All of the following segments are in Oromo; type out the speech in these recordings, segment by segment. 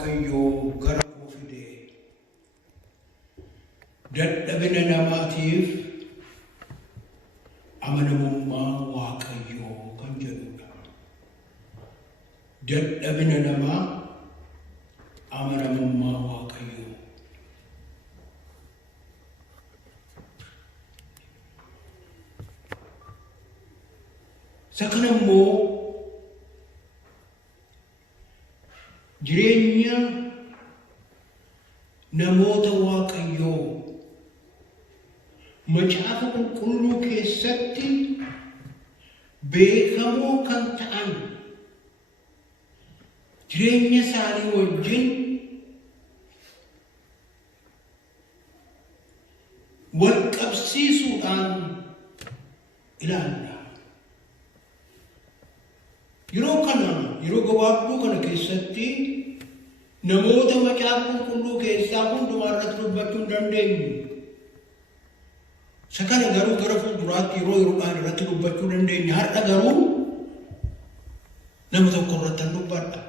Waaqayyoo gara koo fide dadhabina namaatiif amanamummaa Waaqayyoo kan jedhudha. Dadhabina namaa amanamummaa Waaqayyoo. Isa kana immoo jireenya namoota Waaqayyoo macaafa qulqulluu keessatti beekamoo kan ta'an jireenya isaanii wajjin wal qabsiisuudhaan ilaalla. Yeroo gabaabduu kana keessatti namoota macaafa qulqulluu keessaa hundumaa irratti dubbachuu hin dandeenyu. Isa kana garuu gara fuulduraatti yeroodhaan irratti dubbachuu dandeenya. Har'a garuu nama tokko irratti dubbadha.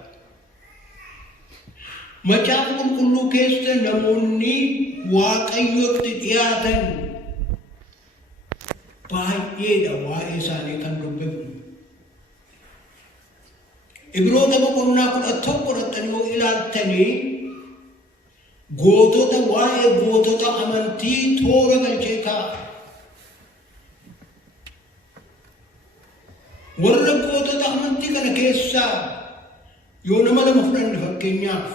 Macaafa qulqulluu keessa namoonni Waaqayyootti dhiyaatan baay'eedha waa'ee isaanii kan dubbifnu. Ibroota boqonnaa 11 yoo ilaaltanii gootota waa'ee gootota amantii toora galchee kaa'a. Warra gootota amantii kana keessaa yoo nama lama fudhanne fakkeenyaaf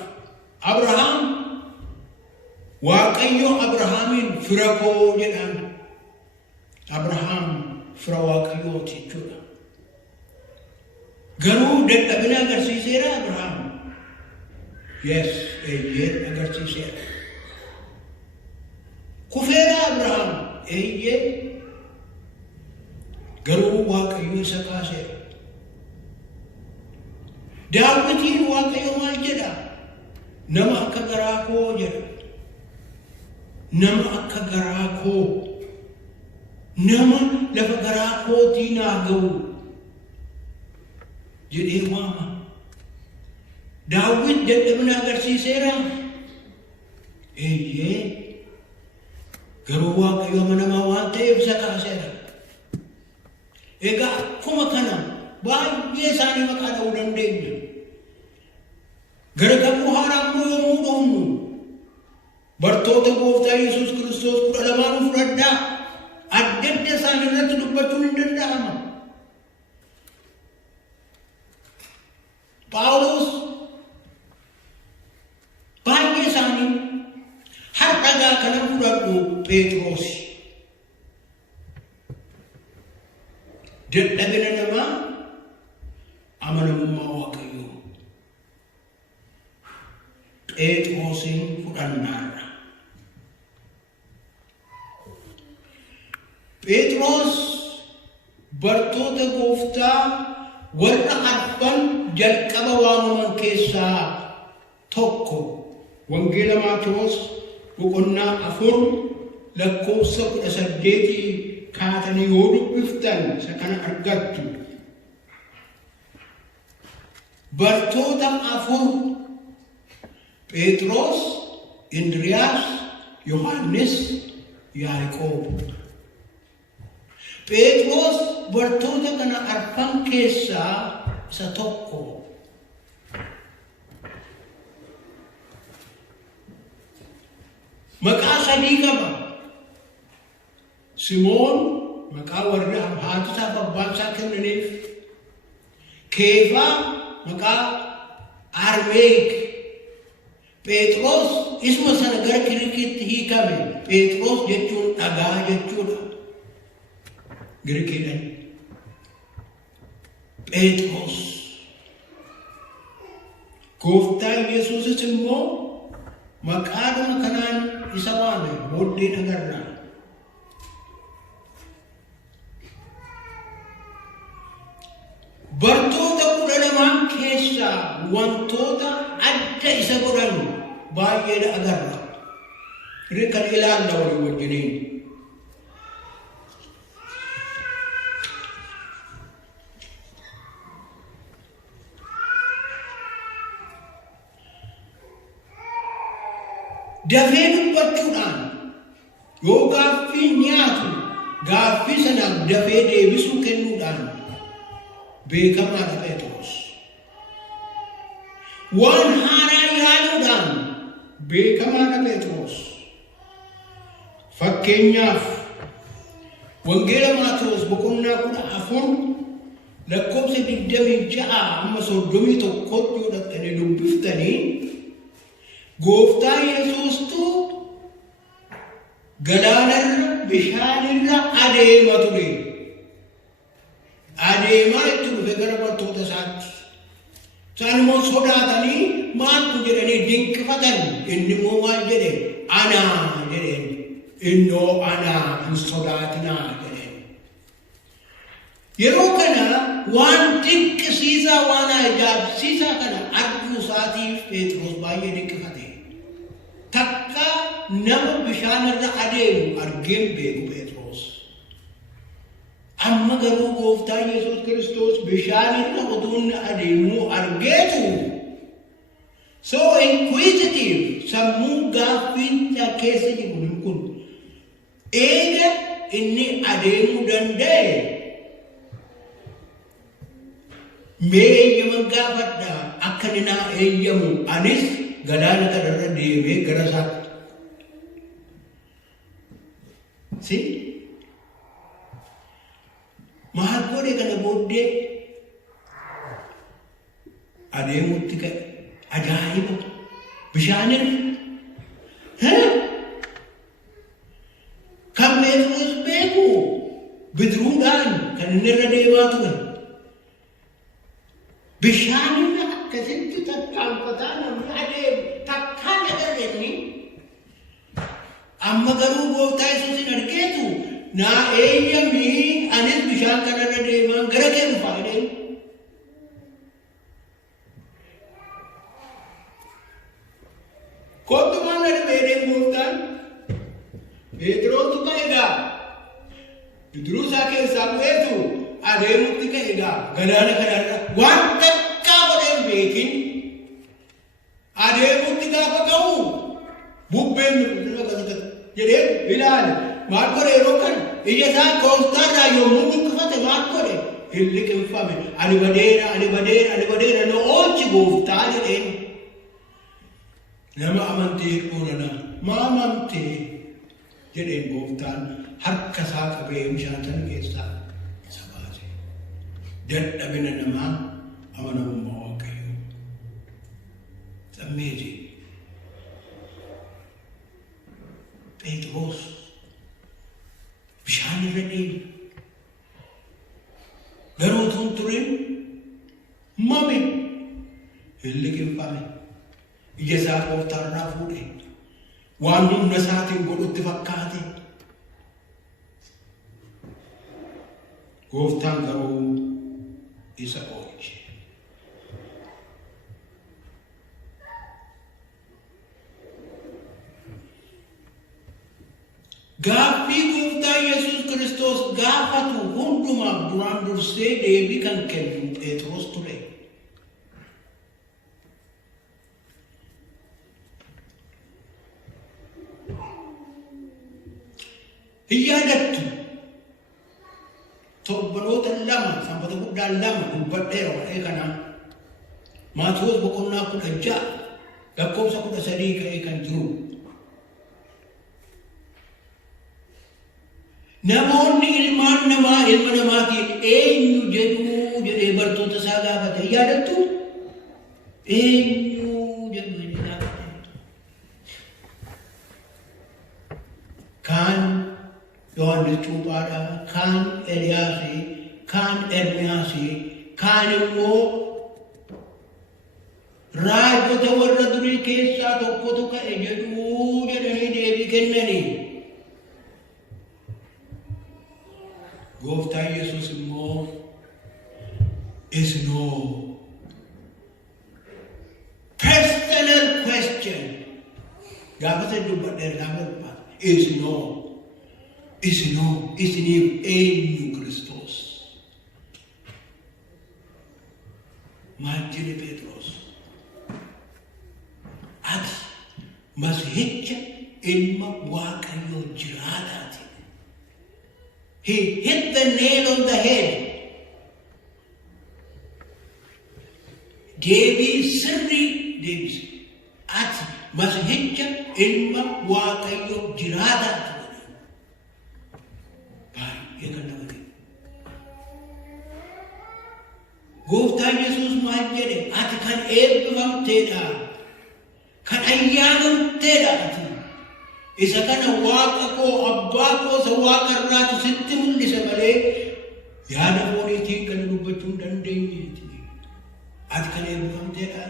Abrahaam, Waaqayyo Abrahaamiin fira koo jedhaan. Abrahaam fira Waaqayyooti jechuudha. Garuu dadhabina agarsiiseera Abrahaam. Yes, eeyyee agarsiiseera. Kufeera Abrahaam. Eeyyee. Garuu Waaqayyo isa kaaseera. Daawitiin Waaqayyo maal jedha? Nama akka garaa koo jedha. Nama akka garaa koo. Nama lafa garaa kootii naa ga'u jedhee waama. Daawit dadhabina agarsiiseera. Eeyyee. Garuu Waaqayyo amanamaa waan ta'eef isa kaaseera. Egaa akkuma kana baay'ee isaanii maqaa dha'uu dandeenya. Gara kakuu haaraa immoo yommuu dhufnu bartoota Gooftaa Yesuus Kiristoos 12 fudhadhaa. Adda adda isaanii irratti dubbachuun hin danda'ama. Phaawulos baay'ee isaanii har'agaa kana fudhadhu Phexros. Dadhabina namaa amanamummaa Waaqayyoo. Phexrosin fudhannaarra. Phexros bartoota Gooftaa warra arfan jalqaba waamaman keessaa tokko. Wangeela Maatewos boqonnaa 4 lakkoofsa 18 kaatanii yoo dubbiftan isa kana argattu. Bartoota 4 Phexros, Indriyaas, Yohaannis, Yaaqoob. Phexros bartoota kana arfan keessaa isa tokko. Maqaa sadii qaba. Simoon maqaa warri haati isaa abbaan isaa kennaniif. Keefaa maqaa Armeeyik. Phexros isma sana gara Giriikiitti hiikame. Phexros jechuun dhagaa jechuudha. Giriikiidhaan. Phexros. Gooftaan Yesuusis immoo maqaadhuma kanaan isa waame booddee agarraa. Bartoota 12 keessaa wantoota adda isa godhan baay'ee agarra. Kan ilaalla walii wajjiniin. dafee dubbachuudhaan yoo gaaffii nyaatu gaaffii sanaan dafee deebisuu kennuudhaan beekamaadha Phexros. Waan haaraa yaaduudhaan beekamaadha Phexros. Fakkeenyaaf wangeela Maatewos boqonnaa 14 lakkoofsa 26 amma 31 yoo dhaqanii dubbiftanii Gooftaa Yesuustu galaanarra bishaanirra adeema ture. Adeemaa itti dhufe gara bartoota isaatti. Isaan immoo sodaatanii maaltu jedhanii dinqifatan. Inni immoo maal jedhe? Anaa jedheen. Innoo anaa hin sodaatinaa jedheen. Yeroo kana waan dinqisiisaa waan ajaa'ibsiisaa kana arguu isaatiif Phexros baay'ee dinqifate. Takka nama bishaanirra adeemu argeen beeku Phexros. Amma garuu Gooftaa Yesuus Kiristoos bishaanirra utuu inni adeemuu argeetu. So inquisitive sammuu gaafficha keessa jiru kun eega inni adeemuu danda'e mee eeyyaman gaafadha akka inni naa eeyyamu anis galaana kanarra deemee gara isaatti. Si maal godhe kana booddee adeemuutti ka'e. Ajaa'iba bishaanirra kan Phexros beeku bidiruudhaan kan inni irra deemaa ture. Bishaanirra akkasitti takkaanfataa namni adeemu takkaan agarreenni. Amma garuu Gooftaa Yesuusin argeetu naa eeyyamii anis bishaan kanarra deemaan gara kee dhufaa jedheen. Kottu maal na dhibeen Gooftaan? Phexrostu ka'eegaa. Bidiruu isaa keessaa bu'eetu adeemutti ka'eegaa galaana kanarra waan takkaa godheen beekin adeemutti gaafa ka'u bubbeen jedhee ilaali. Maal godhe yeroo kana ija isaa Gooftaarraa yommuu buqqifate maal godhe? Hin liqinfame. Ani badeera na oolchi Gooftaa jedheen. Nama amantee oolana maa amantee jedheen Gooftaan harka isaa qabee bishaan sana keessaa isa baase. Dadhabina namaa amanamummaa Waaqayyoo. Tsammeeje Phexros bishaan irra deema. Garuu tun turin mame hin liqinfame. Ija isaa Gooftaarraa fuudhe. Waan humna isaatiin godhutti fakkaate. Gooftaan garuu isa oolche. Gaaffii Gooftaa Yesuus Kiristoos gaafatu hundumaaf duraan dursee deebii kan kennu Phexros ture. Iyyadattu torbanoota lama sanbata guddaan lama dubbadheera waa'ee kanaa. Maatewos boqonnaa 16 lakkoofsa 13 ka'ee kan jiru. Namoonni ilmaan namaa ilma namaatiin eenyu jedhuu jedhee bartoota isaa gaafate. Iyyadattu eenyu jedhuu gaafate. Kaan Yohaannis Cuuphaadha, kaan Eliyaasii, kaan Ermiyaasii, kaan immoo raajota warra durii keessaa tokkotu ka'e jedhuu jedhanii deebii kennanii. Gooftaan Yesuus immoo is no personal question. Gaafa isa dubbadheera gaafa dubbata. Isiniif eenyu Kiristoos? Maal jedhe Phexros? Ati Masihicha ilma Waaqayyoo jiraataati. He hit the nail on the head. Deebii sirrii deebise. Ati Masihicha ilma Waaqayyoo jiraataati. Baay'ee kan namatti. Gooftaan Yesuus maal jedhe? Ati kan eebbifamteedha. Kan ayyaanamteedha ati. Isa kana Waaqa koo abbaa koo isa Waaqa irraatu sitti mul'isa malee yaada fooniitiin kan dubbachuu hin dandeenyeeti. Ati kan eebbifamteedha.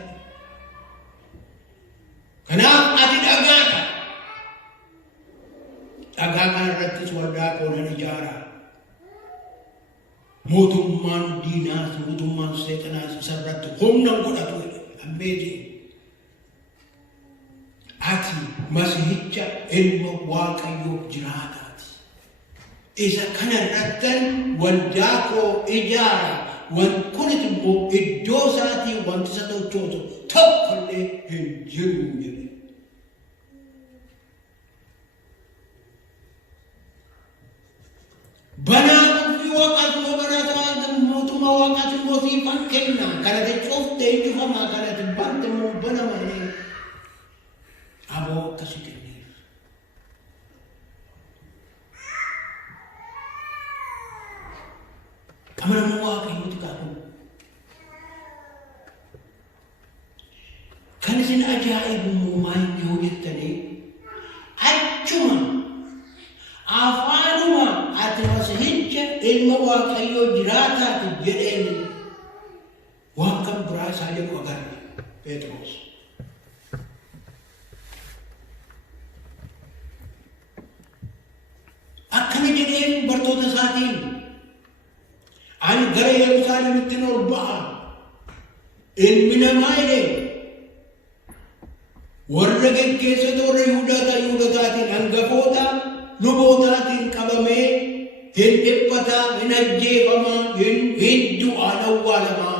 Kanaaf ati dhagaadha. Dhagaa kana irrattis waldaa koo nan ijaara. Mootummaan diinaas mootummaan seexanaas isarratti humna godhatu ammeetii. Ati Masihicha ilma Waaqayyoo jiraataati. Isa kana irrattan waldaa koo ijaara. Wanti kunis immoo iddoo isaatii wanti isa tolchootu tokkollee hin jiru jedhe. Banaa ofii Waaqaatu banataa mootummaa Waaqaatu mootii fakkeenya kanatti cuftee cufamaa kanatti bante moo banamanii aboo akkasii kenneef. Amanamummaa Waaqayyooti qabu. Kan isin ajaa'ibummaa yoo jettanii achuma afaanuma ati Masihicha ilma Waaqayyoo jiraataati jedheen waan kan biraa isaa jedhu agarra Phexros. Akkana jedheen bartoota isaatiin ani gara Yerusaalemitti ol ba'a. Ilmi namaa jedhee warra geggeessitoota warra Yihuudotaatiin hangafoota lubootaatiin qabamee hin dhiphataa, hin ajjeefamaa, hin du'aan awwaalamaa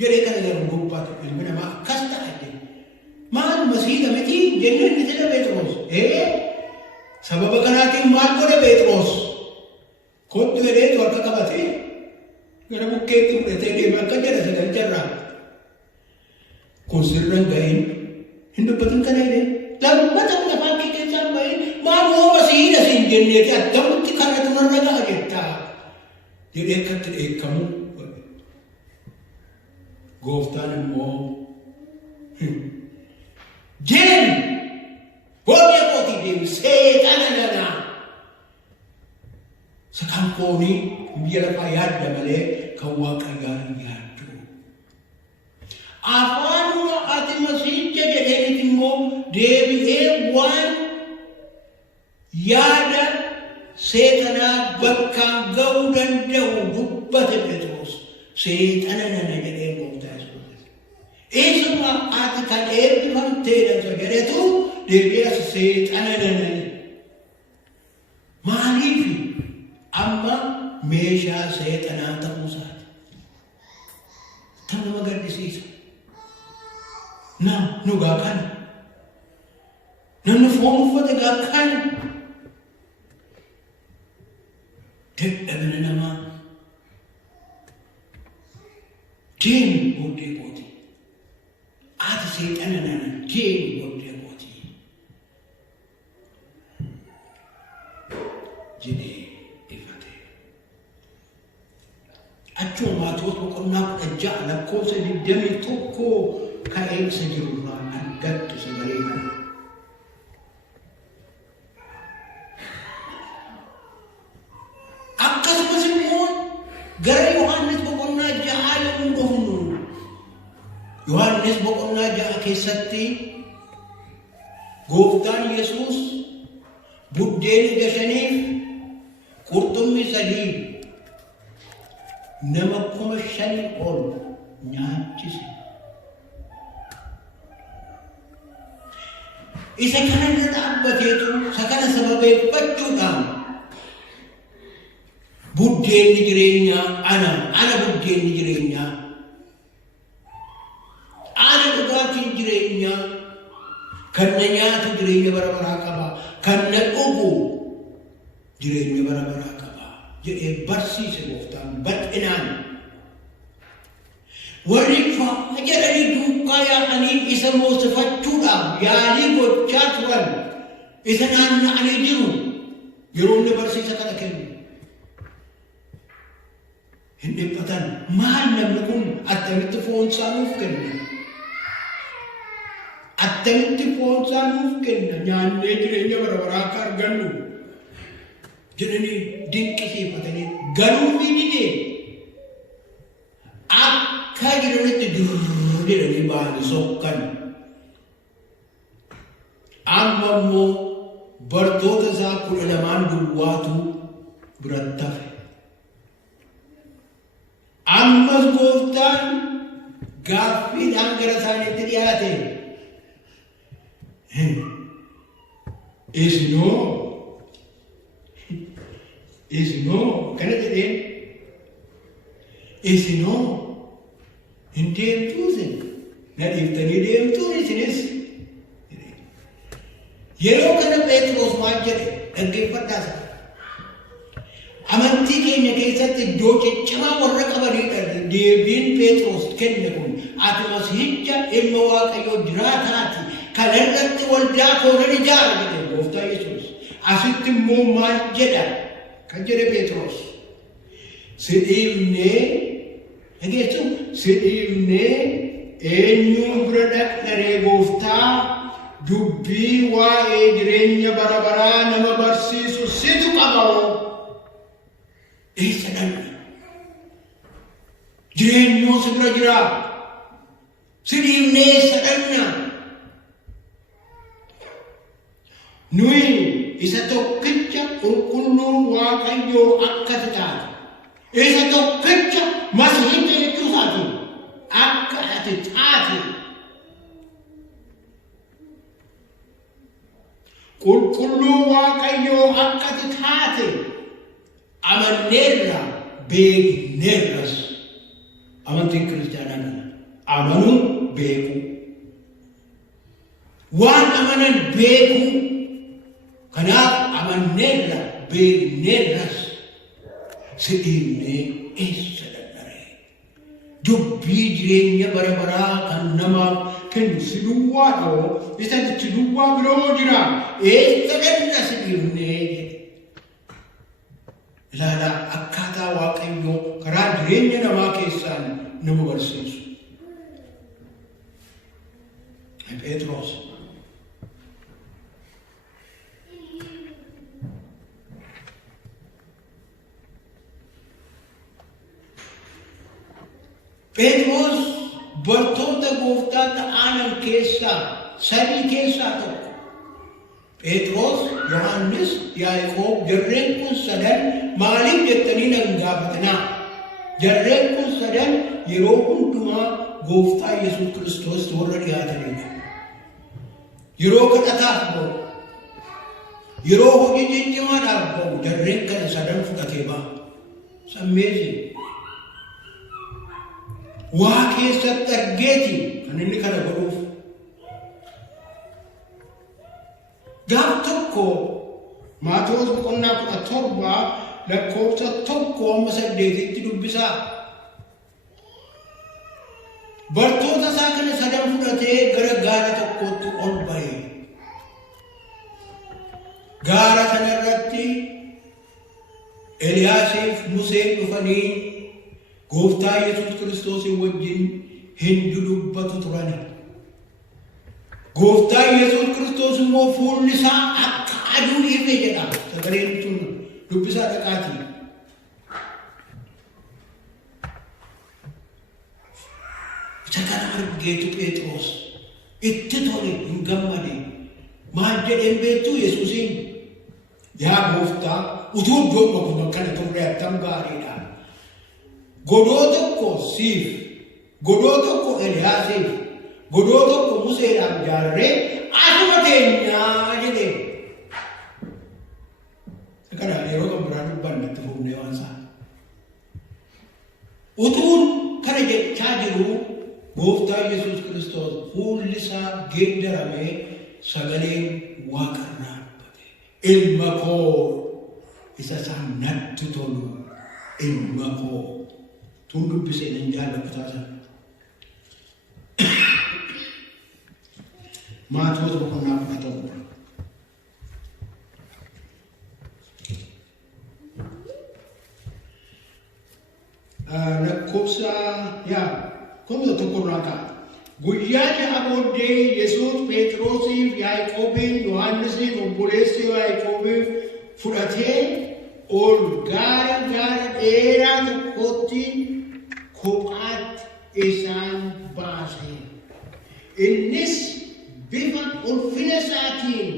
jedhee kana garuu gubbaatu ilmi namaa akkas ta'a jedhe. Maal Masiiha miti jennee inni jedha Phexros. Sababa kanaatiin maal godhe Phexros? Kottu jedheetu harka qabatee gara bukkeetti fudhatee deeme akka jedha sagalicha irraa. Kun sirra hin gahin hin dubbatin kana jedhee lammata lafaa kee keessaa bahin maal hoo Masiiha siin jenneeti attamitti kanatu narra ga'a jettaa jedhee akkatti dheekkamu. Gooftaan immoo jeen booddee kootii deemu seexana nanaa isa kan foonii biyya lafaa yaadda malee kan Waaqayyoo hin yaaddu. Afaanuma ati Masiicha jedheenit immoo deebi'ee waan yaada seexanaa bakkaan ga'uu danda'u dubbate Phexros. Seexana nana jedhee gooftaa Yesuus. Eesuma ati kan eebbifamteedha jedhetu deebi'ee seexana nana. Maaliif amma meeshaa seexanaa ta'uu isaati. Tan nama gaddisiisa. Nugaa kana. Namni foon uffate gaa kana. Dadhabina namaa. Deemi booddee kooti. Ati seexana nana deemi booddee kooti. Jedhee ifate. Achuma Maatewos boqonnaa 16 lakkoofsa 21 ka'eessa jirurraa argattu sagalee kana. Akkasumas immoo gara Yohaannis boqonnaa 6 yommuu dhufnu Yohaannis boqonnaa 6 keessatti gooftaan Yesuus buddeena 5 qurxummii 3 nama 5,000 ol nyaachise. Isa kanarra dhaabbateetu isa kana sababeeffachuudhaan buddeenni jireenyaa ana buddeenni jireenyaa ana dhugaatiin jireenyaa kan na nyaatu jireenya bara baraa qaba, kan na dhugu jireenya bara baraa qaba jedhee barsiise gooftaan bal'inaan. Warri jedhanii duukaa yaa'anii isa moosifachuudhaaf yaalii gochaa turan isa naanna'anii jiru yeroo inni barsiisa kana kennu. Hin dhiphatan maal namni kun attamitti foonsaa nuuf kenna? Attamitti foonsaa nuuf kenna nyaannee jireenya bara baraa akka argannu jedhanii dinqisiifatanii garuu miidhagee akka jiranitti durr jedhanii ba'anii sokkan. Amma immoo bartoota isaa 12 duwwaatu biratti hafe. Ammas gooftaan gaaffiidhaan gara isaaniitti dhiyaate. Isinoo kana jedheen isinoo hin deemtuusin na dhiiftanii deemtuun isinis. Yeroo kana Phexros maal jedhe dhaggeeffadhaa. Amantii keenya keessatti iddoo ciccimaa warra qabanidha. Deebiin Phexros kenne kun ati Masiihicha ilma Waaqayyoo jiraataati kanarratti waldaa koonan ijaara jedhe gooftaa Yesuus. Asitti immoo maal jedha? Kan jedhe Phexros si dhiibnee eenyuun bira dhaqnaree gooftaa dubbii waa'ee jireenya bara baraa nama barsiisu situ qabamoo? Eessa dhanna? Jireenyoo si bira jira. Si dhiibnee eessa dhanna? Nuyi isa tokkicha qulqulluun Waaqayyoo akka taate, isa tokkicha Masiihicha jechuu isaati akka ati taate qulqulluu Waaqayyoo akka ati taate amanneerra beekneerras. Amantiin kiristaanaa kana amanuun beeku, waan amanan beeku. Kanaaf amanneerra beekneerras si dhiibnee eessa dhaqnaree? Dubbii jireenya bara baraa kan namaaf kennu si duwwaadhoo isa si duwwaa biroo jira eessa dhaqna si dhiibnee? Ilaalaa akkaataa Waaqayyoo karaa jireenya namaa keessaan nama barsiisu. Phexros bartoota gooftaa ta'an keessaa sadii keessaa tokko. Phexros, Yohaannis, Yaaqoob jarreen kun sadan maaliif jettanii nan gaafatanaa? Jarreen kun sadan yeroo hundumaa gooftaa Yesuus Kiristoos warra dhiyaatanidha. Yeroo kadhataaf ba'u, yeroo hojii jijjimaadhaaf ba'u jarreen kana sadan fudhatee ba'a. Sammeesi waa keessatti argeeti kan inni kana godhuuf. Gaaf tokko Maatewos 17 lakkoofsa 1-8 dubbisaa. Bartoota isaa kana sadan fudhatee gara gaara tokkootti ol ba'e. Gaara sanarratti Eliyaasiif Museen dhufanii gooftaa Yesuus Kiristoosin wajjin hin dubbatu turani. Gooftaa Yesuus Kiristoos immoo fuulli isaa akka aduu ife jedha. Sagaleen tun dubbisaa dhaqaatii. Isa kana argeetu Phexros itti tole hin gammade. Maal jedheen beektu Yesuusiin? Yaa gooftaa utuu iddoo kun akkana turre attam gaariidha. Godoo tokko siif, godoo tokko Eliyaasiif, godoo tokko Museedhaaf ijaarree asuma teenyaa jedhee. Kana yeroo kan biraa dubbanne itti fufnee waan isaa. Utuun kana jechaa jiru gooftaa Yesuus Kiristoos fuulli isaa geeddaramee sagaleen waaqarraa dubbate. Ilma koo isa isaan natti tolu, ilma koo. Tun dubbisee nan jaalladhu taasisan. Maatota boqonnaa 11. Lakkoofsa komii tokkorraa ka'a. Guyyaa ja'a booddee Yesuus Phexrosiif, Yaaqoobiin, Yohaannisiif, obboleessi Yaaqoobiif fudhatee ol gaara dheeraa tokkotti kophaatti isaan baase. Innis bifa ulfina isaatiin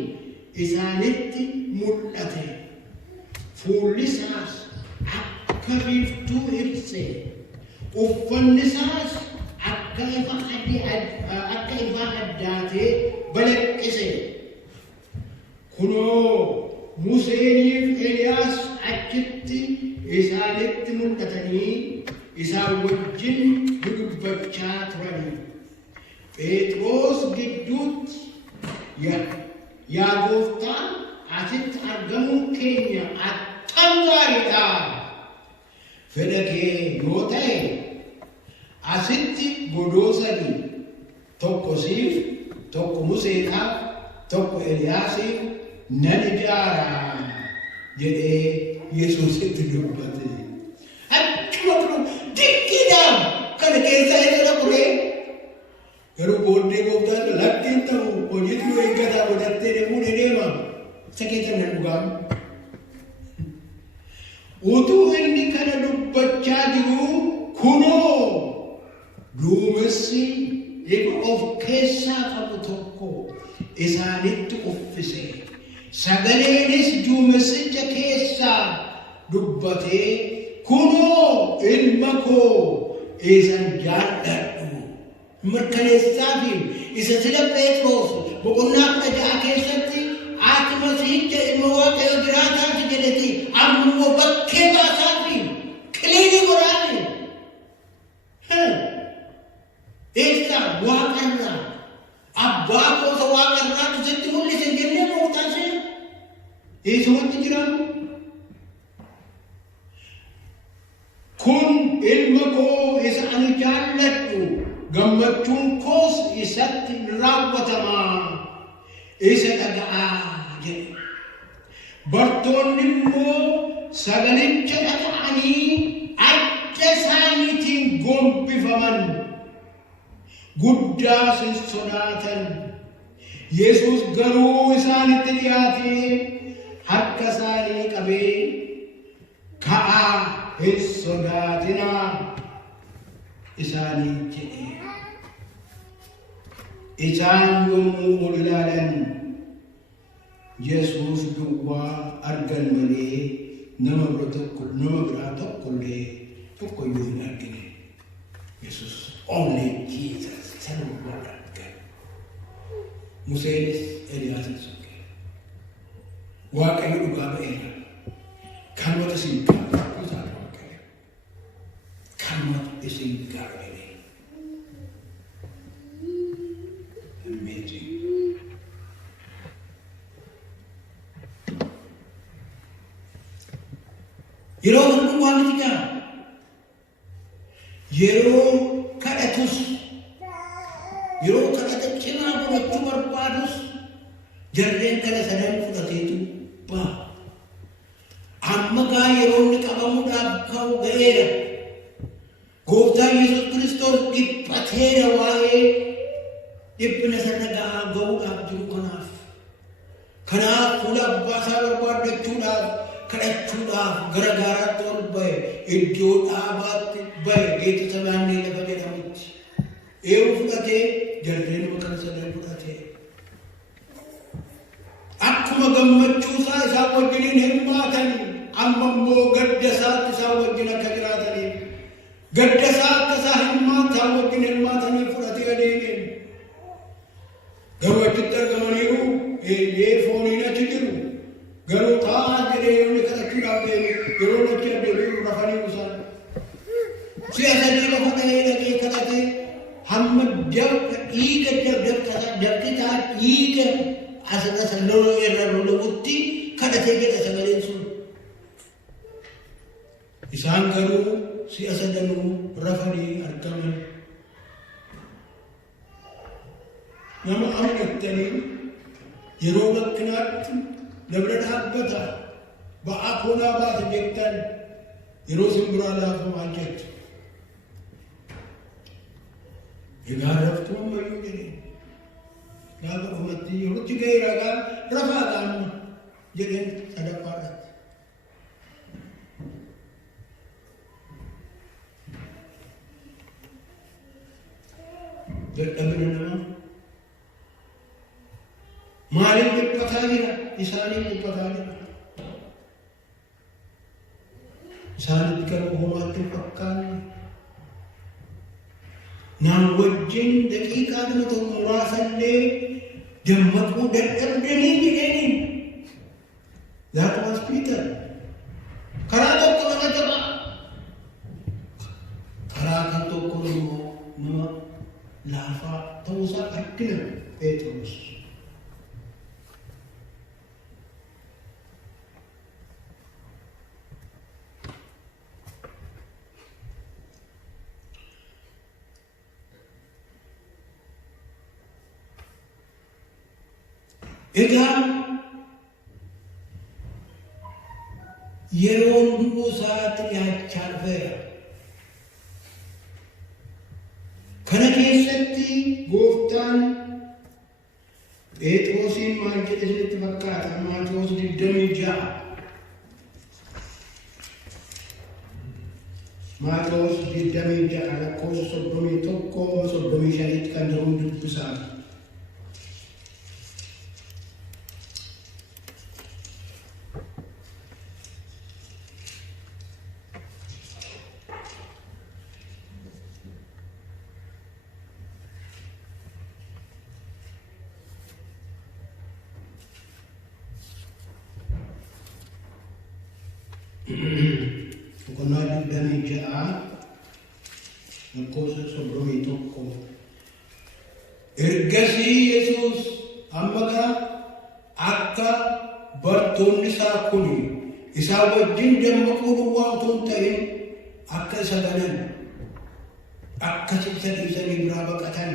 isaanitti mul'ate. Fuulli isaas akka biiftuu ibse, uffanni isaas akka ifa addaatee balaqqise. Kunoo Museeniif Eliyaas achitti isaanitti mul'atanii isaan wajjin dubbachaa turani. Phexros gidduutti, yaa Gooftaa, asitti argamuun keenya attam gaariidha. Fedha kee yoo ta'e asitti godoo sadii, tokko siif, tokko Museedhaaf, tokko Eliyaasiif nan ijaara jedhee Yesuusitti dubbate. Akkuma dinqiidhaan kana keessa irra turee garuu booddee Gooftaan lakkiin ta'u hojiitu eeggataa godhattee deemuu ni deema. Isa keessa nan dhugamu. Utuu inni kana dubbachaa jiru kunoo duumessi ifa of keessaa qabu tokko isaanitti uffise. Sagaleenis duumessicha keessaa dubbatee kunoo ilma koo isan jaalladhu. Mirkaneessaafi isa sila Phexros boqonnaa 16 keessatti ati Masiihicha ilma Waaqayyoo jiraataati jedheti ammoo bakkee baasaafi qiliini godhaani. Eessa waaqarraa abbaa koosa waaqarraatu sitti mul'ise jennee mootaase eessumatti jiraatu. Kun ilma koo isa ani jaalladhu, gammachuun koos isatti raawwatama, isa dhaga'aa jedhe. Bartoonni immoo sagalicha dhaga'anii adda isaaniitiin gombifaman, guddaas hin sodaatan. Yesuus garuu isaanitti dhiyaatee harka isaanii qabee ka'aa hin sodaatinaa isaanii jedhe. Isaan yommuu ol ilaalan Yesuus duwwaa argan malee nama biraa tokkollee tokkoyyuu hin argine. Yesuus only Jesus san argan. Museenis Eliyaasis Waaqayyo dhugaa ba'eera. Kanuma isin gaafatu Waaqayyo. Kanuma isin gaafatu. Amazing. Yeroo hundumaa miti gaa. Yeroo kadhatus, yeroo kadhata cimaa godhachuu barbaadus jarreen kana sadan fudhateetu ba'a. Amma gaa yeroo inni qabamuudhaaf ka'u ga'eera. Gooftaan Yesuus Kiristoos dhiphateera waa'ee dhiphina sana ga'uudhaaf jiru kanaaf. Kanaaf fuula abbaa isaa barbaadachuudhaaf, kadhachuudhaaf gara gaaraatti ol ba'e, iddoo dhaabaatti ba'e, geeta samaannii lafa jedhamutti. Eeruu fudhatee jarreenuma kana sadan fudhatee. Akkuma gammachuusaa isaan wajjiniin hirmaatan, amma immoo gadda isaatti isaan wajjin akka jiraataniif, gadda isaa akka isaa isaan wajjin hirmaataniif fudhatee adeeme. Garuu achitti argamaniiru fooniin achi jiru. Garuu taa'aa jedhee inni kadhachuudhaaf deeme yeroo achi adeemu rafanii isaan. Si'a sadii lafa dhaqee kadhatee hamma dhiiga dabqisaa dhiiga asirra loloo irra loluutti kadhatee jedha sagaleen sun. Isaan garuu si'a sadanuu rafanii argaman. Nama amanatanii yeroo bakkinaatti dabra dhaabbata ba'aa koonaa baata jettan yeroo simbiraa laafamaa jettu. Egaa raftuu ammayyuu jedhee gaafa dhumatti yerootti ga'ee ragaa rafaadhaan jedheen sadaffaadhaatti. Dadhabina namaa maaliif dhiphataa jira? Isaaniif dhiphataa jira. Isaanitti kan uumaatti fakkaanne naan wajjin daqiiqaa kana tokko muraasallee dammaquu dadhabdanii jedheen. That was Peter. Karaa tokko nama jaba. Karaa kan tokko immoo nama laafaa ta'uusaa argina Phexros. Egaa yeroon du'uu isaatti dhiyaachaa dhufeera. Kana keessatti gooftaan Phexrosiin maal jedhe isinitti fakkaata? Maatewos 26. Maatewos 26 lakkoofsa 31-35 kan jiru dubbisaa. Bukanlah Dadhabina ja'a lakkoofsa 31. Ergasii Yesuus amma akka bartoonni isaa kun isaa wajjin dammaquu duwwaa utuu hin ta'in akka isa ganan akka isa dhiisanii biraa baqatan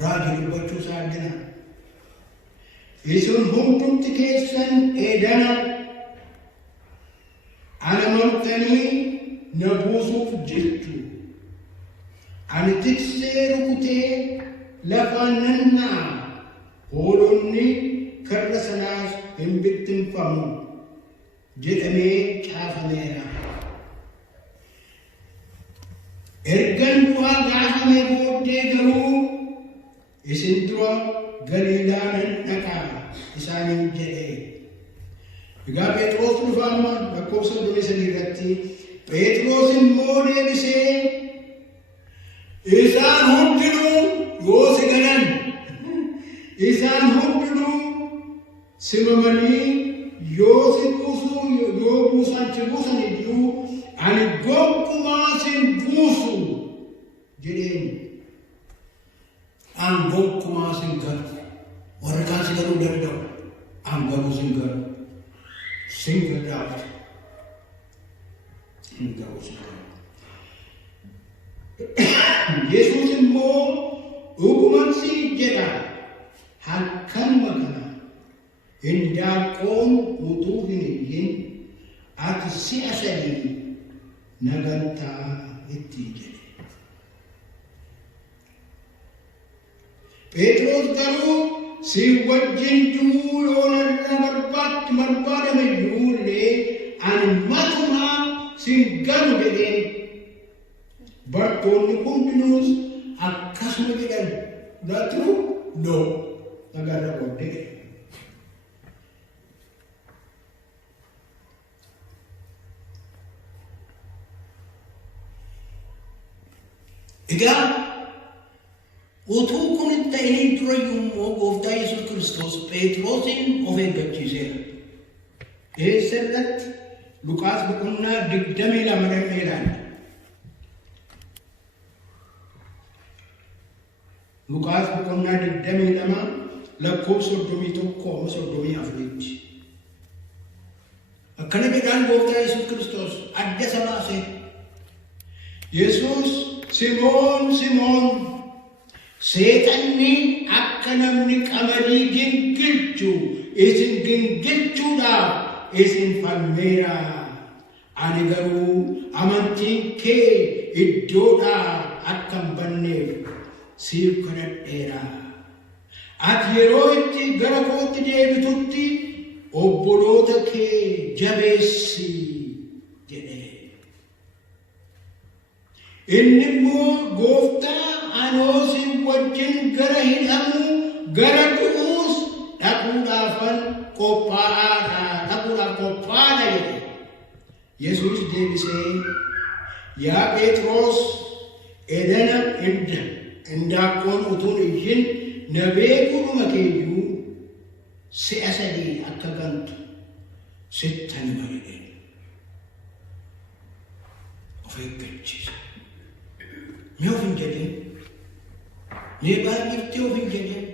raajii dubbachuu isaa argina. Isin hundumti keessan eedana amanamtanii na buusuuf jettu. Ani tiksee rukutee lafaan nan na'a. Hoolonni karra sanaas hin bittinfamu jedhamee caafameera. Ergan du'aa kaafamee booddee garuu isin dura Galiilaa nan dhaqaa isaaniin jedhe. Egaa Phexros dhufa amma lakkoofsa 3 irratti Phexros immoo deebisee isaan hundinuu yoo si ganan isaan hundinuu simamanii yoo si buusuu yoo buusan iyyuu ani gonkumaa sin buusu jedheen. An gonkumaa sin galu warra kaan si galuu danda'u an garuu sin galu. Single doubt in those Yesus immoo dhuguman si jedha halkanuma kana hindaanqoon utuu hin iyyin ati si'a 3 nagantaa itti jedhe. Phexros garuu si wajjin du'uu yoo narra barbaadame iyyuullee ani matumaa sin ganu jedheen. Bartoonni hundinuus akkasuma jedhan. Not true? No. Nagarra booddee. Egaa utuu kun hin ta'iniin dura immoo gooftaa Yesuus Kiristoos Phexrosin of eeggachiiseera. Eessatti Luqaas boqonnaa 22 dhaqneedhaan. Luqaas boqonnaa 22 lakkoofsa 31 akkana jedhaan gooftaa Yesuus Kiristoos adda isa baase. Yesuus Simoon Simoon seexanni akka namni qamadii gingilchu isin gingilchuudhaaf isin falmeera. Ani garuu amantiin kee iddoodhaa akka hin banneef siif kadhadheera. Ati yeroo itti gara kootti deebitutti obboloota kee jabeessi jedhe. Inni immoo gooftaa anoo si wajjin gara hidhamu gara du'uus dhaquudhaafan qophaa'aadha jedhe. Yesuus deebisee yaa Phexros edana indaaqoon utuun iyyin na beekuudhuma keeyyuu si'a sadii akka gantu sittan hima. Of eeggachiisa. Mee of hin jedhin. Mee baay'eetti of hin jedhin.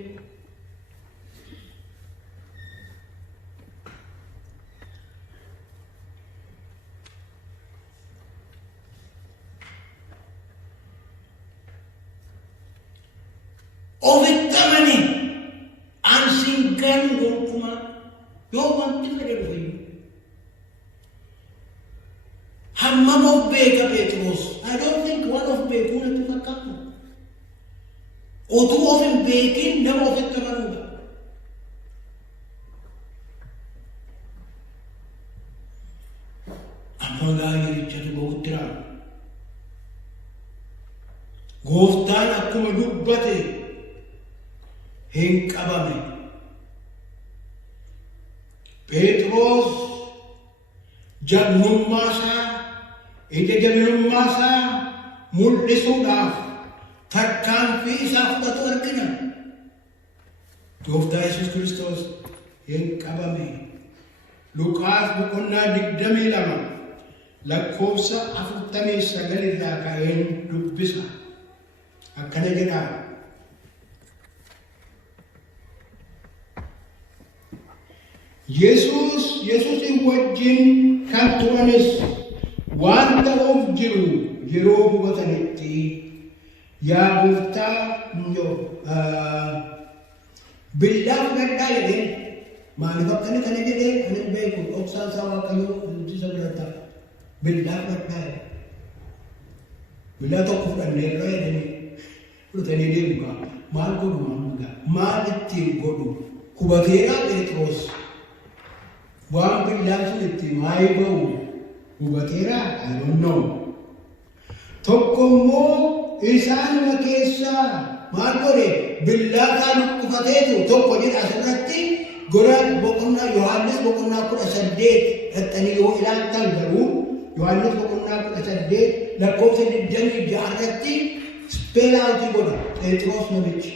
Ofitti amani ansiin ganu gonkumaa yoo wanti fedhe dhufe hammam of beeka Phexros. I don't think waan of beekuu natti fakkaatu. Utuu of hin beekin nama ofitti amanuudha. Amma gaayirichatu gogutti raara. Gooftaan akkuma dubbate hin qabame. Phexros jabnummaa isaa ija jabinummaa isaa mul'isuudhaaf tarkaanfii isaa fudhatu argina. Gooftaa Yesuus Kiristoos hin qabame. Luqaas boqonnaa 22 lakkoofsa 49 irraa ka'een dubbisa. Akkana jedha. Yesuusin wajjin kan turanis waan ta'uuf jiru yeroo hubatanitti yaa gooftaa billaa fudhadhaa jedheen. Maaliif akkana kana jedhee ani hin beeku. Dhoksaan isaa Waaqayyoo isa biratti billaa fudhadhaa jedhe. Billaa tokko fudhanneerra jedhanii fudhatanii deemu. Maal godhu maal ittiin godhu hubateeraa Phexros. Waan billaan sun itti maayii ba'u hubateeraa? I don't know. Tokko immoo isaanuma keessaa maal godhe billaa kaan kufateetu tokko jedha asirratti gola boqonnaa Yohaannis boqonnaa 18 dhattanii yoo ilaaltan garuu Yohaannis boqonnaa 18 lakkoofsa 26 irratti speelaawutii godha Phexros namichi.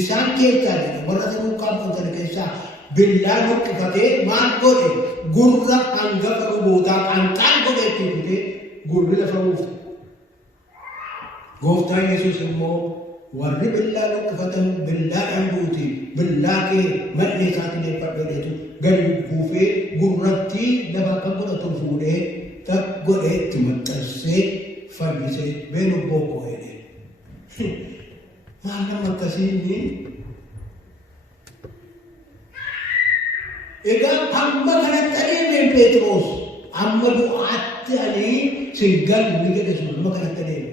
Isaan keessaa jedha warra sanuu qaabatan keessaa billaan hokkifatee maal godhe gurra hangafa lubootaa qanxaan godhe itti kutee gurri lafa buufte. Gooftaan Yesuus immoo warri billaan hokkifatan billaadhaan buuti billaa kee madda isaatiin eebbadheetu gadi buufee gurratti lafa akka godhatu fuudhee tak godhee itti maxxansee fayyisee beenubboo koo jedhe. Maal nama akkasiin egaa amma kanatti adeemeen Phexros amma du'aatti ani singal ni jedhe sun amma kanatti adeeme.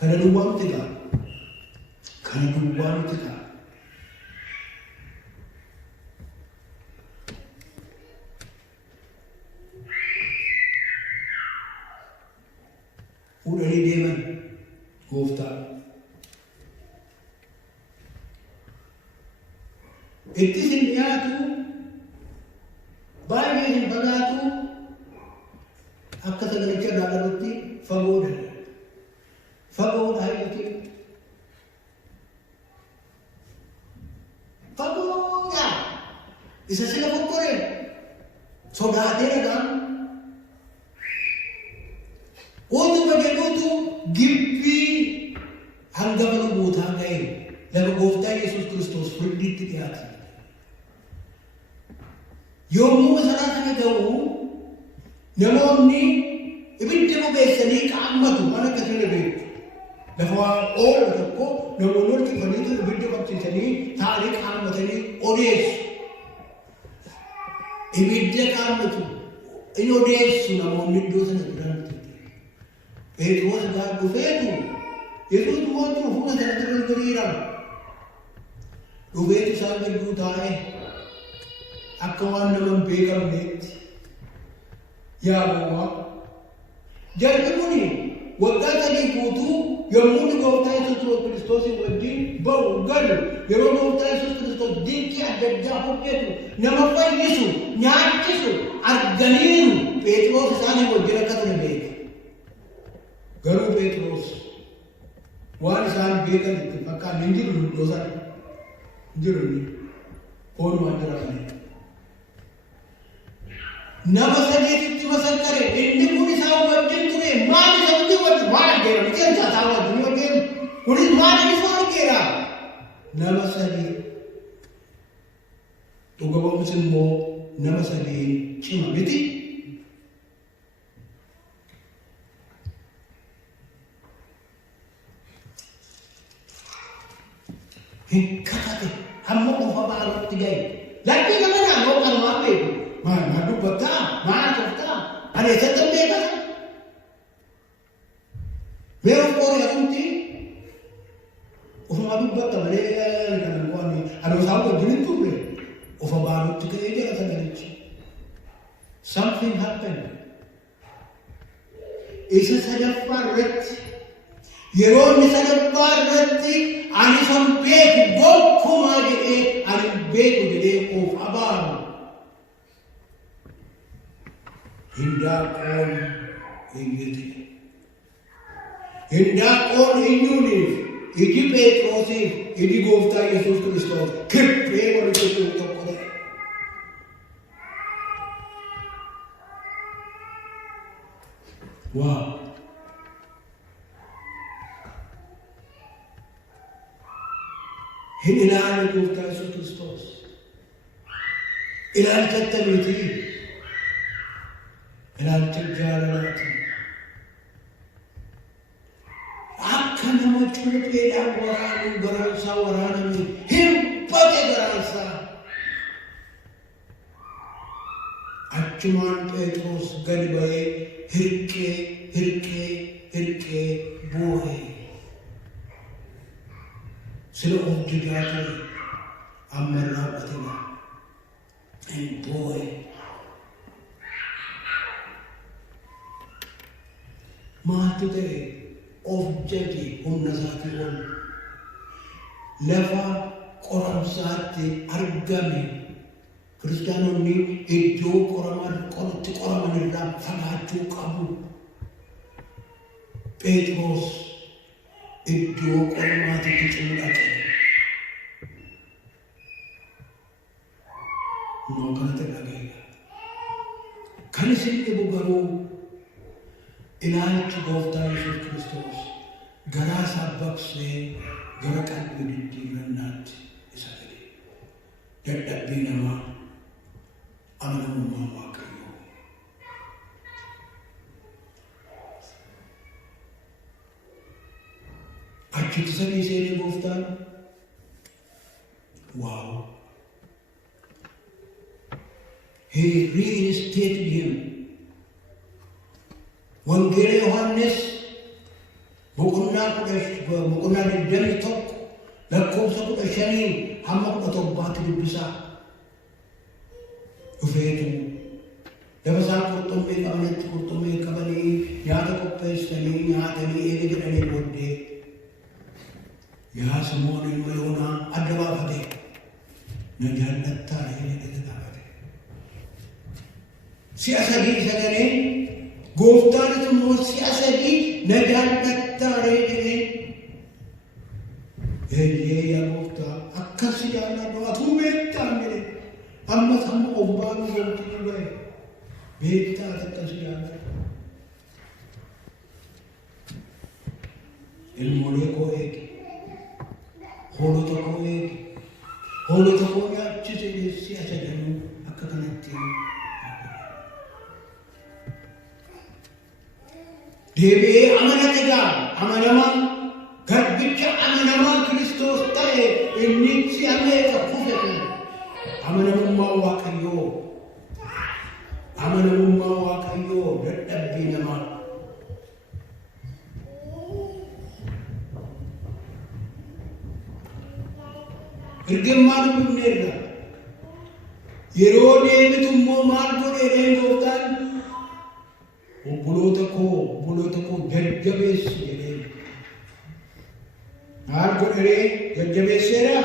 Kana duwwaa miti kaa. Kana duwwaa miti kaa. Fuudhanii deeman gooftaa. Itti sin dhiyaatu baay'ee hin fagaatu akka sagalicha irratti fagoodha. Fagoodha jechuun fagoodha. Isa sila fokkoree sodaatee dhagaan utuma jedhuutu gibbii hangafa lubootaa ga'e. lafa gooftaa Yesuus Kiristoos firdiitti dhiyaate. Yommuu masaraa kana ga'u namoonni ibidda bobeessanii qaammatu mana akkasii beeku. Lafa oolu tokko namoonni walitti dhufanii ibidda qabsiisanii taa'anii qaammatanii odeessu. Ibidda qaammatu in odeessu namoonni iddoo sana jiran. Phexros gaafa dhufeetu Yesuus mootii fuula sana irra jiriira. Dhufeetu isaan gidduu taa'ee akka waan nama hin beekamneetti yaadamaa. Jarri kuni waggaa 3 guutuu yommuu gooftaa Yesuus Kiristoos wajjin ba'u galu yeroo gooftaa Yesuus Kiristoos dinqii adda addaa hojjetu nama fayyisu nyaachisu arganiiru Phexros isaanii wajjin akka ture beeku. Garuu Phexros waan isaan beekan itti fakkaan hin jiru iddoo sana hin jiru oolmaa jiraatanii. Nama sadeetitti masakkare inni kun isaan wajjin ture maali sabni wajjin waan argeera miti isaa wajjin wajjin kunis maali isa argeera nama sadii dhugabamus immoo nama sadii cima miti. Hinkakate hamma qofa baalutti gahe lakkii nama naannoo qarumaan beeku. Mana dubbataa, mana toftaa, ada tetap bebas. Mereka orang yang tunti, orang dubbataa, mereka kan orang ni, ada sahaja jenis tu ber, orang baru tu kerja dia kata dia. Something happened. Isa saja parat, yeron ni saja parat, ani sampai gok kumai je, ani beku je, of abar. Hindakon inggiti. Hindakon inyunif. Iki Petrosif. Iki gooftaa Yesuus Kiristoos. Kippee walitti tokko. Wow. Hin ilaalu gooftaa Yesuus Kiristoos. Ilaalchatta miti. Ilaalcha jaalalaati. Akka nama cuupheedhaan waraanuu garaansaa waraananii hin baqe garaansaa. Achumaan Phexros gadi ba'ee hirqee boo'ee. Sila of didaa ture amma raawwatama hin boo'ee. Maaltu ta'e of jadi humna isaatii ol lafa qoramsaatti argame kiristaanonni iddoo qoratti qoraman irraa fagaachuu qabu. Phexros iddoo qoramaatitti cimdhaqe. Noo kanatti dhageenya. Kan isin dhibu garuu ilaalchi gooftaa Yesuus Kiristoos garaa isaa baqsee gara qalbii diddiirannaatti isa fide. Dadhabbii namaa amanamummaa Waaqayyoo. Achitti sadii seenee gooftaan wow. He reinstated him. Wangeela Yohaannis boqonnaa 21 lakkoofsa 15 hamma 17 dubbisaa. Dhufeetu lafa isaan qurxummii qabanitti qurxummii qabanii nyaata qopheessanii nyaatanii eega jedhanii booddee yaa Simoon ilma Yoonaa adda baafate na jaallattaa jedhee gaafate. Si'a sadii sagalee gooftaan immoo si'a sadii na jaallattaa jedhee yaa gooftaa akkas jaalladhu atuu beektaa jedhe amma samma of baanuu gooftii bahe beektaa akkas jaalladhu. Ilmoolee koo eege hoolota koo eegi. Hoolota koo nyaachise si ajajanuu akka kanatti. Deebi'ee amanatigaa amanamaa garbicha amanamaa Kiristoos ta'e inni si ameeka kufete. Amanamummaa Waaqayyoo. Amanamummaa Waaqayyoo dadhabbii namaa. Ergammaan dhufneerra. Yeroo deebitummoo maal godhee gooftaan obboloota koo jajjabeessi jedhee. Maal godhee jajjabeesseera?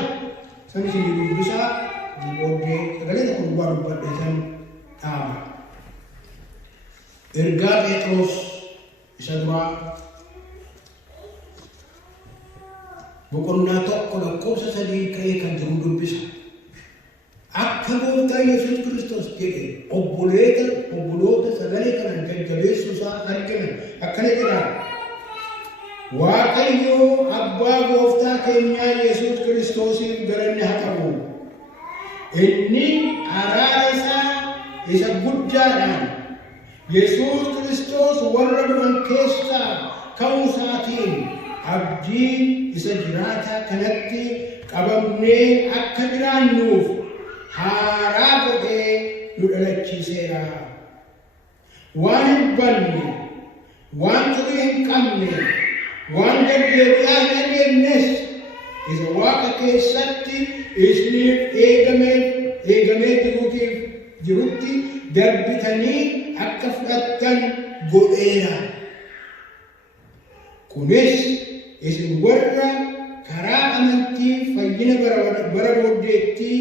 San isin dubbisaa booddee sagalee tokko dubbaa dubbadhee san dhaaba. Ergaa Phexros isa duraa boqonnaa tokko lakkoofsa 3 ka'ee kan jiru dubbisa. Akka gooftaa Yesuus Kiristoos jedhe obboloota sagalee kanaan jajjabeessuu isaa argina. Akkana jedha. Waaqayyoo abbaa gooftaa keenyaa Yesuus Kiristoosiif galanni haa qabu. Inni araara isaa isa guddaadhaan Yesuus Kiristoos warra du'an keessaa ka'uu isaatiin abdii isa jiraataa kanatti qabamnee akka jiraannuuf haaraa godhee nu dhalachiiseera. Waan hin banne, waan xurii hin qabne, waan deddeebi'aa hin adeemnes isa Waaqa keessatti isiniif eegamee jirutti darbitanii akka fudhattan godheera. Kunis isin warra karaa amantii fayyina bara booddeetti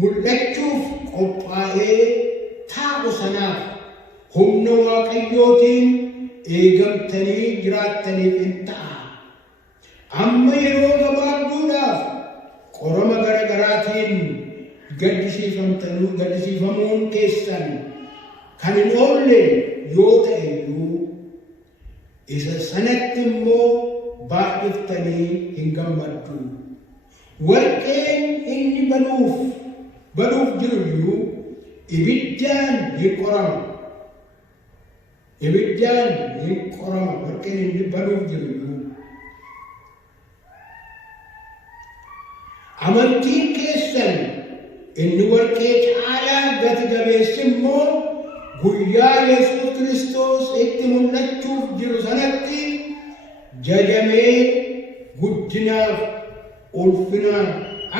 mul'achuuf qophaa'ee taa'u sanaaf humna Waaqayyootiin eegamtanii jiraattaniif hin ta'a. Amma yeroo gabaabduudhaaf qorama garaagaraatiin gaddisiifamuun keessan kan hin oolle yoo ta'e iyyuu isa sanatti immoo baay'iftanii hin gammaddu. Warqeen inni baduuf jiru iyyuu ibiddaan hin qorama. Warqeen inni baduuf jiru iyyuu. Amantiin keessan inni warqee caalaa gati jabeessi immoo guyyaa Yesuus Kiristoos itti mul'achuuf jiru sanatti jajamee guddinaaf ulfinaan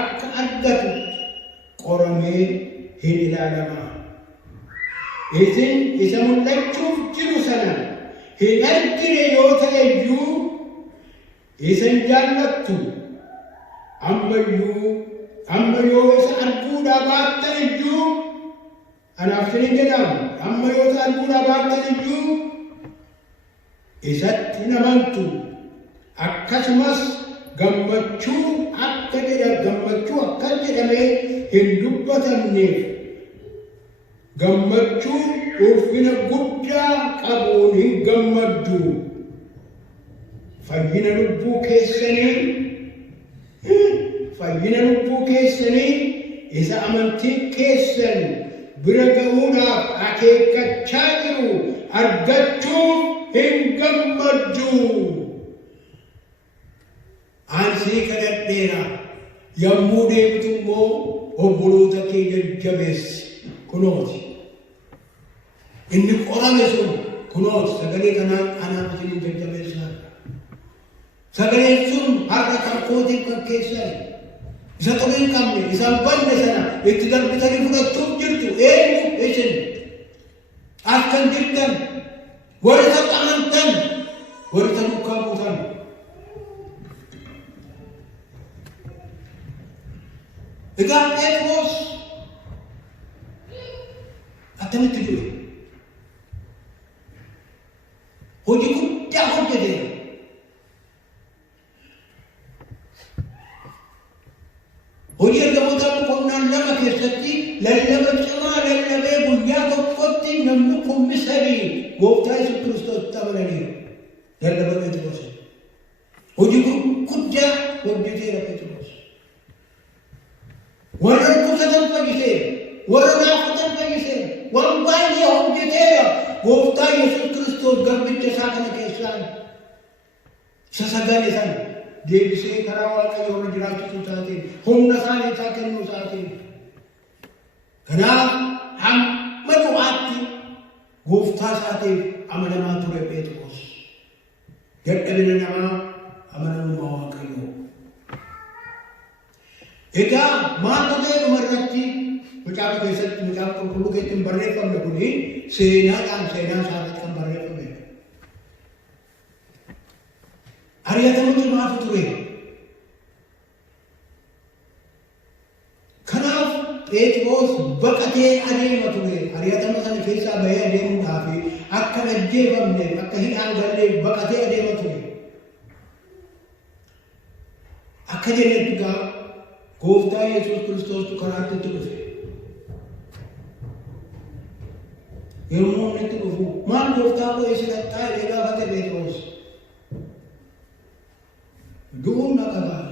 akka argatu qoramee hin ilaalama. Isin isa mul'achuuf jiru sana hin argine yoo ta'e iyyuu isin jaallattu. Amma yoo isa arguudhaa baattan iyyuu anaaf isin jedhamu. Amma yoo isa arguudhaa baattan iyyuu isatti hin amantu. Akkasumas gammachuu akka jedhamee hin dubbatamneef gammachuu ulfina guddaa qabuun hin gammaddu. Fayyina lubbuu keessanii isa amantii keessan bira ga'uudhaaf akeekkachaa jiru argachuuf hin gammaddu. Ansii kadhadheera yommuu deebitu immoo obboloota kee jajjabeessi. Kunooti inni qorame sun kunooti sagalee kanaan anaaf isin jajjabeessaa. Sagaleen sun har'a kan kootiin kan keessan isa xurii hin qabne isaan banne sana itti darbitanii fudhachuuf jirtu eenyu isin akkan jirtan warri isa amantan warri isa duukaa buutan. Egaa Phexros attamitti du'e? Hojii guddaa hojjeteera. Hojii ergamoota boqonnaa 2 keessatti lallaba cimaa lallabee guyyaa tokkotti namni 3,000 gooftaa Yesuus Kiristoos amananiiru. Lallaba Phexros. Hojii guddaa hojjeteera Phexros. warra kukkatan fayyisee, warra naafatan fayyisee, waan baay'ee hojjeteera. Gooftaa Yesuus Kiristoos garbicha isaa kana keessaan isa sagale sana deebisee karaa Waaqayyoo irra jiraachisuu isaatiin, humna isaanii isaa kennuu isaatiin. Kanaaf hamma du'aatti gooftaa isaatiif amanamaa ture Phexros. Dadhabina namaa amanamummaa Waaqayyoo. Egaa maal ta'ee dhumarratti macaafa keessatti macaafa qulqulluu keessatti barreeffamne kuni seenaa isaatti kan barreeffame. Ari'atamutu maaf ture? Kanaaf Phexros baqatee adeema ture. Ari'atama sana keessaa bahee adeemuudhaaf akka ajjeefamneef akka hidhaan galleef baqatee adeema ture. Akka jennetti gaa gooftaa Yesuus Kiristoos karaatti itti dhufe. Yeroo inni itti dhufu maal gooftaa koo eessa dhaqxaa jedhee gaafate Phexros. Du'uun na qabaa.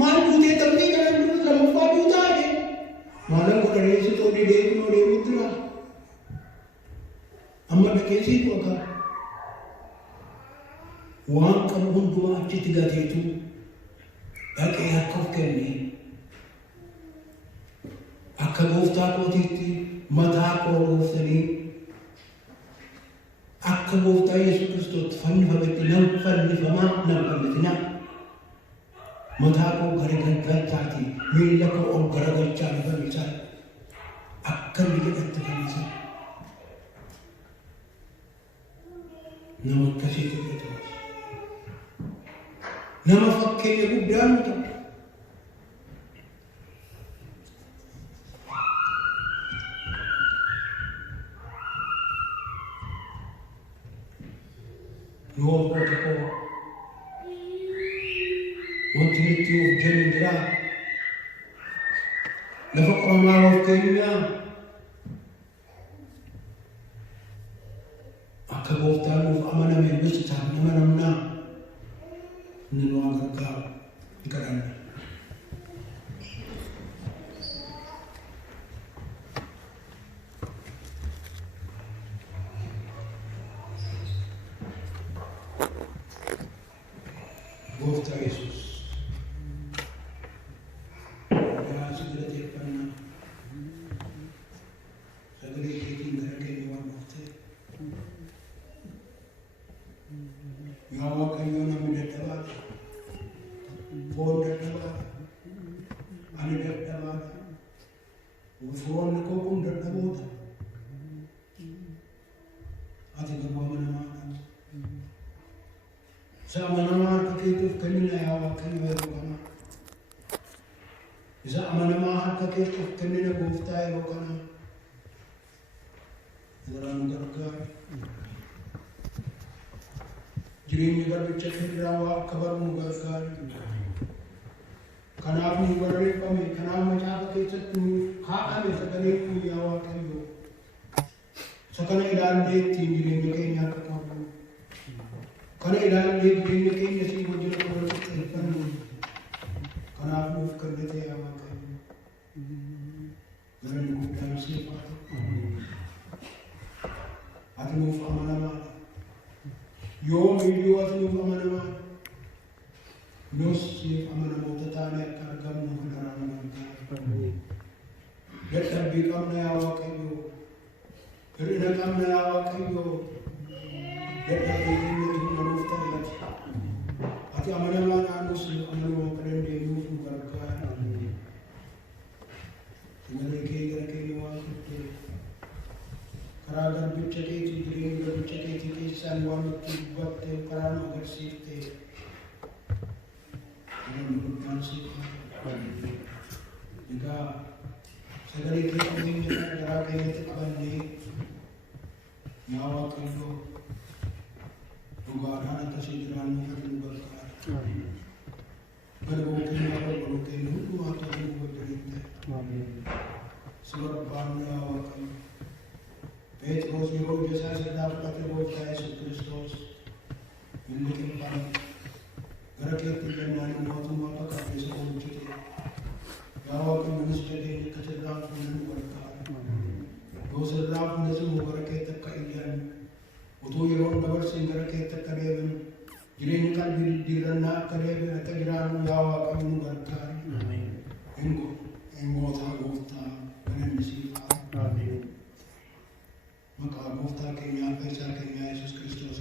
Maal duutee taphanii kana dura lammaffaa duutaa jedhe. Maalan godhanee si toonni deemuutti jira. Amma dhaqeessii qoqa. Waan qabu hundumaa achitti gateetu dhaqee akka of kenne. Akka gooftaa kootiitti mataa koo gooftanii akka gooftaa Yesuus Kiristoos fannifametti nan fannifatina. Mataa koo garagalchaatii miila koo ol garagalchaa ni fannisaa. Akka inni jedhatti fannisaa. Nama akkasiitu Phexros. Nama fakkeenya guddaa nu ta'u. Yoo goota koo wanti nuti of jennu jira. Lafa qoramaa of keenyaa akka gooftaan nuuf amaname bisitaan amanamnaa inni nu gargaaru ni kadhanna. Gooftaa Yesuus yaa galateeffannaa sagalee keetiin gara keenya waan dhuftee yaa Waaqayyoo namni dadhabaadha, foon dadhabaadha, ani dadhabaadha, firoonni koo kun dadhaboodha. Ati garuu amanamaadha. Isa amanamaa harka keetiif kennina yaa Waaqayyo yeroo kana. Isa amanamaa harka keetiif kennina gooftaa yeroo kana. Irraa nu gargaari. Jireenya garbicha keerraa waa akka barnu gargaari. Kanaaf nu barreeffame, kanaaf macaafa keessatti nuuf kaa'ame sagalee kun yaa Waaqayyo. Isa kana ilaallee ittiin jireenya keenya akka qabu. Kana ilaallee jireenya keenya si wajjin akka walqixxeeffannu. Kanaaf nuuf kennite yaa Waaqayyo. Galanni guddaan siif haa ta'u. Ati nuuf amanamaadha. Yoomiyyuu ati nuuf amanamaadha. Nus siif amanamoota taanee akka argamnu kanarraa nu gargaari. Dadhabbii qabna yaa Waaqayyo. Hir'ina qabna yaa Waaqayyo. Dadhabbii keenya nuuf ta'eeti. Ati amanamaadhaan nus amanuu akka dandeenyuuf nu gargaari. Sagalee kee gara keenya waan turteef karaa garbicha keetii jireenya garbicha keetii keessaan waan nutti dubbatte karaa nu agarsiifte. Egaa sagalee keenya garaa keenyatti qabannee yaa Waaqayyo dhugaadhaan akkasii jiraannu kan nu gargaara. Galgoo keenya balbaloo keenya hundumaa ta'uu nu wajjin ta'e. Si barbaannu yaa Waaqayyo. Phexros yeroo ija isaa sirraa fudhate gooftaa Yesuus Kiristoos inni qinxaame gara keetti jennaan mootummaa bakka keessa oolchite. Yaa Waaqayyonis jedhee akka sirraa fuudhan nu gargaara. Yoo sirraa fuudhanis immoo gara keetti akka iyyan utuu yeroo dabarsin gara keetti akka deebinu jireenya qalbii diddiirrannaa akka deebinu akka jiraannu yaa Waaqayyo nu gargaara. Namootaa gooftaa galanni siif haa ta'u. Maqaa gooftaa keenyaa fi isaa keenyaa Yesuus Kiristoos